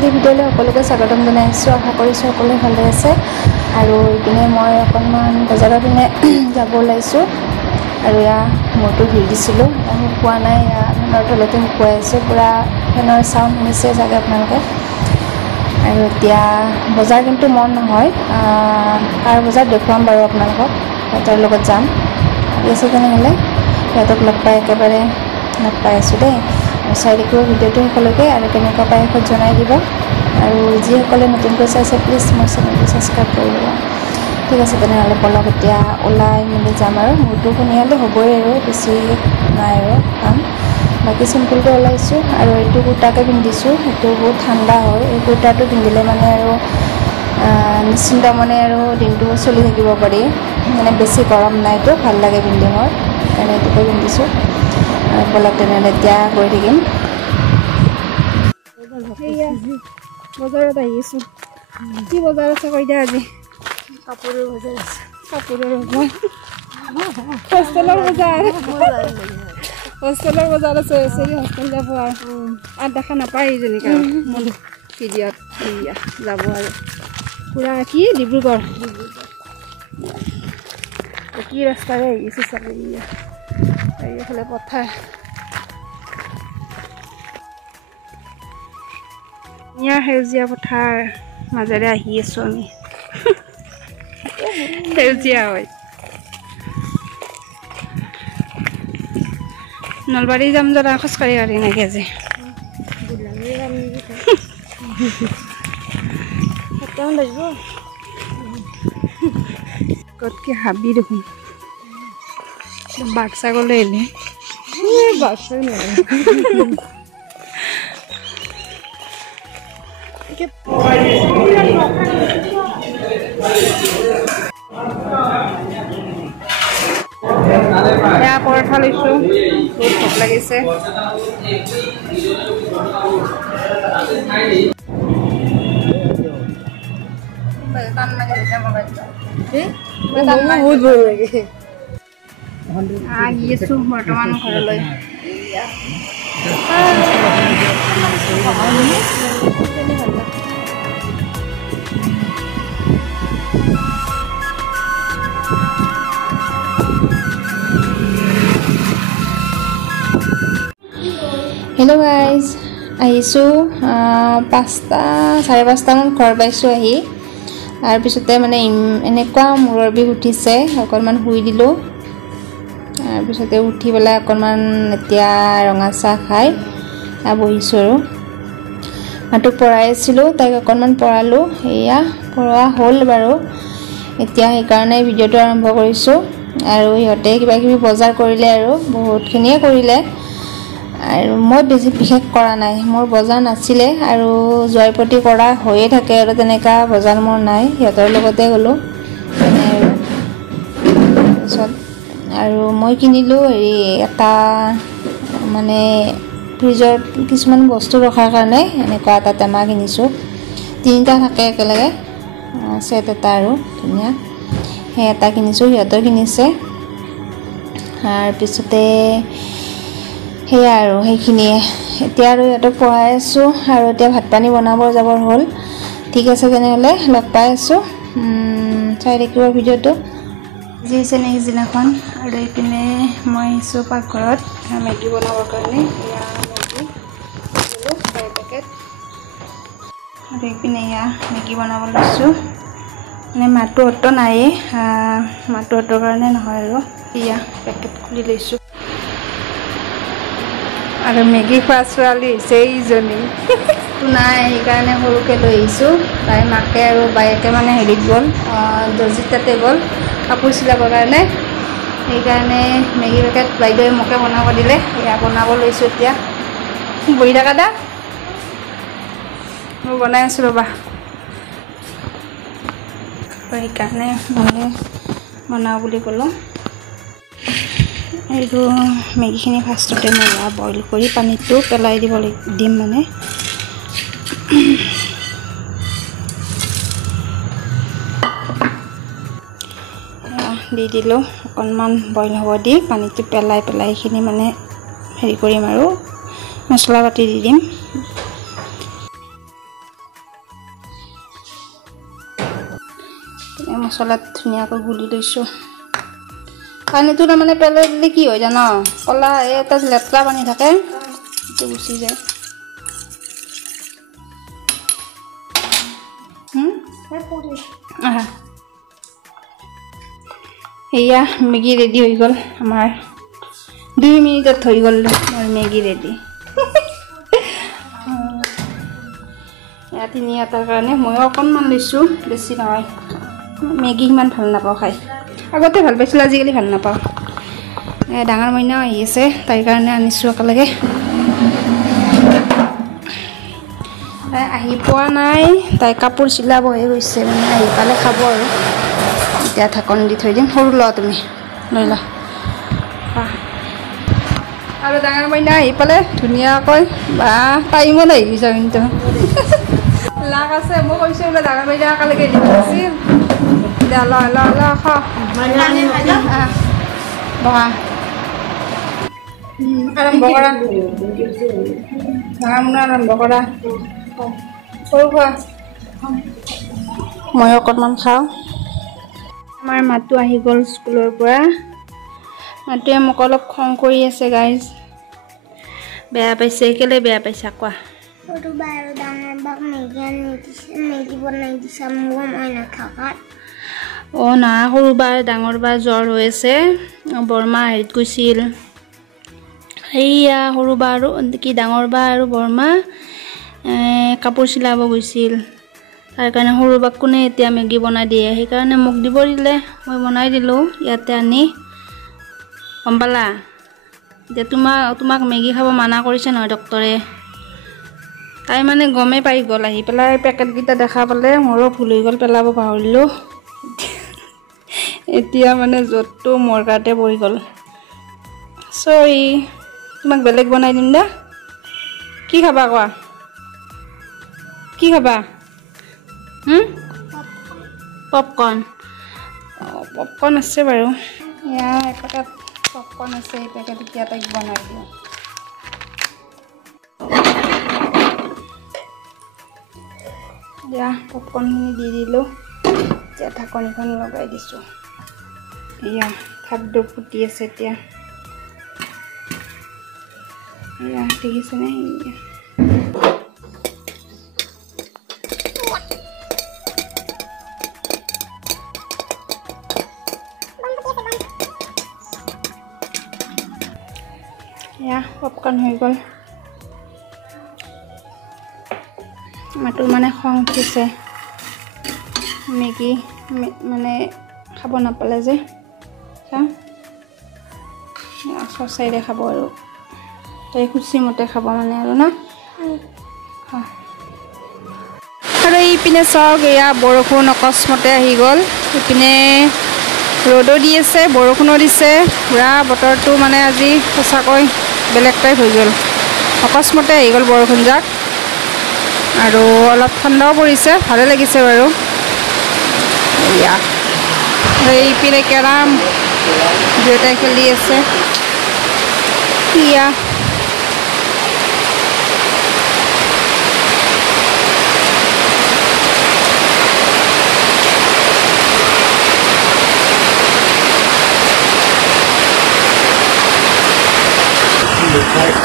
Family ভিডিঅ'লৈ সকলোকে স্বাগতম জনাইছোঁ। আশা কৰিছোঁ সকলোৱে ভালে আছে। আৰু ইপিনে মই অকণমান বজাৰৰ পিনে যাব ওলাইছোঁ। আৰু মূৰটো ধুই দিছিলোঁ, শুকোৱা নাই, ফেনৰ তলতে শুকুৱাই আছোঁ। পূৰা ফেনৰ চাউণ্ড শুনিছে চাগে আপোনালোকে। আৰু এতিয়া বজাৰ কিন্তু মন নহয়, কাৰ বজাৰ দেখুৱাম বাৰু আপোনালোকক, সিহঁতৰ লগত যাম। ঠিক আছে, তেনেহ'লে সিহঁতক লগ পাই একেবাৰে লগ পাই আছোঁ দেই। চাই দেখিব ভিডিঅ'টো সকলোকে, আৰু কেনেকুৱা পাই শেষত জনাই দিব। আৰু যিসকলে নতুনকৈ চাইছে প্লিজ মোৰ চেনেলটো ছাবস্ক্ৰাইব কৰি দিব। ঠিক আছে, তেনেহ'লে বলক এতিয়া ওলাই মেলি যাম। আৰু মোৰটো শুনিয়ালে হ'বই, আৰু বেছি নাই আৰু কাম। বাকী চিম্পুলকৈ ওলাইছোঁ। আৰু এইটো কুৰ্তাকে পিন্ধিছোঁ, সেইটো বহুত ঠাণ্ডা হয়। এই কুৰ্তাটো পিন্ধিলে মানে আৰু নিশ্চিন্ত মানে আৰু দিনটো চলি থাকিব পাৰি, মানে বেছি গৰম নাইতো, ভাল লাগে পিন্ধি মোৰ, সেইকাৰণে এইটোকে পিন্ধিছোঁ। বলক তেনেহ'লে এতিয়া গৈ থাকিম। বজাৰত আহি আছোঁ। কি বজাৰ আছে কৈ দিয়া আজি? কাপোৰৰ বজাৰ আছে। কাপোৰৰ বজাৰ, হোষ্টেলৰ বজাৰ, হোষ্টেলৰ বজাৰ আছে। চেৰি হোষ্টেল যাব আৰু দেখা নাপায় যেনেকৈ মোৰ ভিডিঅ'ত যাব আৰু পূৰা কি ডিব্ৰুগড় কি ৰাস্তাৰে আহিছোঁ চাগে। চাৰিওফালে পথাৰ, সেউজীয়া পথাৰ মাজেৰে আহি আছোঁ আমি। সেউজীয়া হয়। নলবাৰী যাম যাৰা খোজকাঢ়ি কাঢ়ি নাকি আজি কতকে হাবি দেখোন। বাঘ ছাগলে এলে বাঘ পৰঠা লৈছোঁ, বহুত ভোক লাগিছে। আহি আছোঁ বৰ্তমান ঘৰলৈ। হেল্ল' গাইজ, আহিছোঁ 5:30-5:30 ঘৰ পাইছোঁ আহি। তাৰপিছতে মানে এনেকুৱা মূৰৰ বিষ উঠিছে, অকণমান শুই দিলোঁ। তাৰপিছতে উঠি পেলাই অকণমান এতিয়া ৰঙা চাহ খাই বহিছোঁ। আৰু মাটোক পঢ়াই আছিলোঁ, তাইক অকণমান পঢ়ালোঁ। এয়া পঢ়োৱা হ'ল বাৰু এতিয়া, সেইকাৰণে ভিডিঅ'টো আৰম্ভ কৰিছোঁ। আৰু সিহঁতে কিবাকিবি বজাৰ কৰিলে, আৰু বহুতখিনিয়ে কৰিলে। আৰু মই বিশেষ কৰা নাই, মোৰ বজাৰ নাছিলে। আৰু যোৱাৰ প্ৰতি কৰা হৈয়ে থাকে, আৰু তেনেকুৱা বজাৰ মোৰ নাই, সিহঁতৰ লগতে গ'লোঁ। তাৰপিছত আৰু মই কিনিলোঁ এটা মানে ফ্ৰিজত কিছুমান বস্তু ৰখাৰ কাৰণে এনেকুৱা এটা টেমা কিনিছোঁ। 3টা থাকে একেলগে, ছেট এটা আৰু ধুনীয়া, সেই এটা কিনিছোঁ, সিহঁতৰ কিনিছে। তাৰপিছতে সেয়া আৰু সেইখিনিয়ে। এতিয়া আৰু সিহঁতক পঢ়াই আছোঁ, আৰু এতিয়া ভাত পানী বনাব যাবৰ হ'ল। ঠিক আছে, তেনেহ'লে লগ পাই আছোঁ, চাই থাকিব ভিডিঅ'টো। যি হৈছে নেক্সট দিনাখন। আৰু এইপিনে মই আহিছোঁ পাকঘৰত মেগী বনাবৰ কাৰণে। এয়া মেগী দিলোঁ 5 পেকেট। আৰু এইপিনে এয়া মেগী বনাব লৈছোঁ। মানে মাটোহঁতো নায়েই, মাটোহঁতৰ কাৰণে নহয় আৰু এয়া পেকেট খুলি লৈছোঁ। আৰু মেগী খোৱা ছোৱালী হৈছে এইজনী নাই, সেইকাৰণে সৰুকৈ লৈ আহিছোঁ। তাই মাকে আৰু বায়েকে মানে হেৰিত গ'ল, দৰ্জিত তাতে গ'ল কাপোৰ চিলাবৰ কাৰণে। সেইকাৰণে মেগী পেকেট বাইদেৱে মোকে বনাব দিলে। এয়া বনাব লৈছোঁ এতিয়া। বহি থাকা দা, মই বনাই আছোঁ ৰ'বা। সেইকাৰণে মই বনাওঁ বুলি ক'লোঁ। এইটো মেগীখিনি ফাৰ্ষ্টতে মই বইল কৰি পানীটো পেলাই দিম মানে। দি দিলোঁ, অকণমান বইল হ'ব দি পানীটো পেলাই এইখিনি মানে হেৰি কৰিম, আৰু মছলা পাতি দি দিম। এই মছলাত ধুনীয়াকৈ গুলি লৈছোঁ পানীটো তাৰমানে পেলাই দিলে কি হয় জানো কলা এটা লেতৰা পানী থাকে সেইটো গুচি যায় এয়া মেগী ৰেডি হৈ গ'ল আমাৰ 2 মিনিটত হৈ গ'ল মোৰ মেগী ৰেডি এয়া 3 এটাৰ কাৰণে ময়ো অকণমান লৈছোঁ বেছি নহয় মেগী ইমান ভাল নাপাওঁ খাই আগতে ভাল পাইছিলোঁ আজিকালি ভাল নাপাওঁ ডাঙৰ মইনাও আহি আছে তাইৰ কাৰণে আনিছোঁ একেলগে তাই আহি পোৱা নাই তাই কাপোৰ চিলাবহে গৈছে মানে আহি পালে খাব আৰু এতিয়া ঢাকন দি থৈ দিম সৰু লোৱা তুমি লৈ লোৱা আৰু ডাঙৰ মইনা আহি পালে ধুনীয়াকৈ বা টাইমত আহি গৈছে কিন্তু লাগ আছে মই কৈছোঁ বোলে ডাঙৰ মইনা একেলগে দিব আছিল দিয়া ল বহা আৰম্ভ কৰা ডাঙৰ মুনা আৰম্ভ কৰা সৰু খোৱা মই অকণমান খাওঁ আমাৰ মাতো আহি গ'ল স্কুলৰ পৰা মাটোৱে মোক অলপ খং কৰি আছে গাইজ বেয়া পাইছে কেলে বেয়া পাইছা কোৱা অঁ না সৰু বাৰ ডাঙৰ বাৰ জ্বৰ হৈ আছে বৰমা হেৰিত গৈছিল সেয়া সৰু বা আৰু কি ডাঙৰ বা আৰু বৰমা কাপোৰ চিলাব গৈছিল তাৰ কাৰণে সৰু বাক কোনে এতিয়া মেগী বনাই দিয়ে সেইকাৰণে মোক দিব দিলে মই বনাই দিলোঁ ইয়াতে আনি গম পালা এতিয়া তোমাক মেগী খাব মানা কৰিছে নহয় ডক্টৰে তাই মানে গমেই পাই গ'ল আহি পেলাই পেকেটকেইটা দেখা পালে মোৰো ভুল হৈ গ'ল পেলাব পাহৰিলোঁ এতিয়া মানে য'তটো মোৰ গাতে পৰি গ'ল চৰি তোমাক বেলেগ বনাই দিম দা কি খাবা কোৱা কি খাবা পপকৰ্ণ অঁ পপকৰ্ণ আছে বাৰু এয়া এপেকেট পপকৰ্ণ আছে এই পেকেট এতিয়া তাইক বনাই দিওঁ এতিয়া পপকৰ্ণখিনি দি দিলোঁ এতিয়া ঢাকনিখন লগাই দিছোঁ এয়া ভাতটো ফুটি আছে এতিয়া এয়া দেখিছেনে এয়া পপকৰ্ণ হৈ গ'ল মাটোৰ মানে খং উঠিছে মেগী মানে খাব নাপালে যে চচাইৰে খাব আৰু তাই খুচিমতে খাব মানে আৰু না আৰু ইপিনে চাওক এয়া বৰষুণ অকস্মাতে আহি গ'ল ইপিনে ৰ'দো দি আছে বৰষুণো দিছে পুৰা বতৰটো মানে আজি সঁচাকৈ বেলেগ টাইপ হৈ গ'ল অকস্মাতে আহি গ'ল বৰষুণ যাক আৰু অলপ ঠাণ্ডাও পৰিছে ভালে লাগিছে বাৰু এয়া এইপিনে কেৰাম দুয়োটাই খেলি আছে এয়া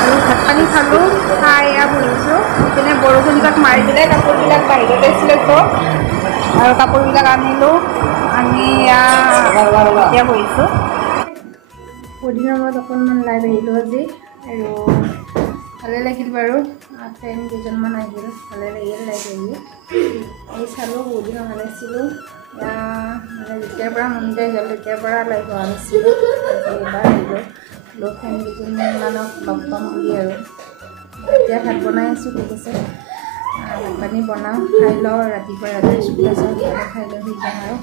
আৰু ভাত পানী খালোঁ খাই এয়া বহিছোঁ ইপিনে বৰষুণবিলাক মাৰি দিলে কাপোৰবিলাক বাহিৰতে আছিলে চব আৰু কাপোৰবিলাক আনিলোঁ আনি এতিয়া বহিছোঁ বহুদিনৰ মূৰত অকণমান লাইভ আহিলোঁ আজি আৰু ভালে লাগিল বাৰু ফ্ৰেণ্ড দুজনমান আহিল ভালে লাগিল লাইভ আহি চালোঁ বহুদিন অহা নাছিলোঁ মানে যেতিয়াৰ পৰা মন যায় গ'ল তেতিয়াৰ পৰা লাইভ হোৱা নাছিলোঁ এইবাৰ আহিলোঁ ফ্ৰেণ্ড দুজনমানক লগ পাম বুলি আৰু এতিয়া ভাত বনাই আছোঁ ঠিক আছে ভাত পানী বনাওঁ খাই লওঁ ৰাতিপুৱা স্কুল আছে খাই লৈ শুই যাম আৰু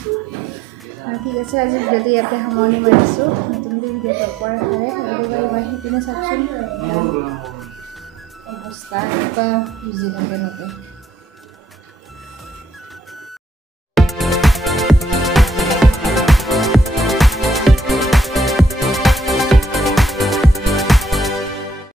ঠিক আছে আজি ভিডিঅ'টো ইয়াতে সামৰণি মাৰিছোঁ নতুন ভিডিঅ' লগ পোৱাৰ আশাৰে সেইপিনে চাওকচোন অৱস্থা এনেকুৱা বুজি থাকে নকয়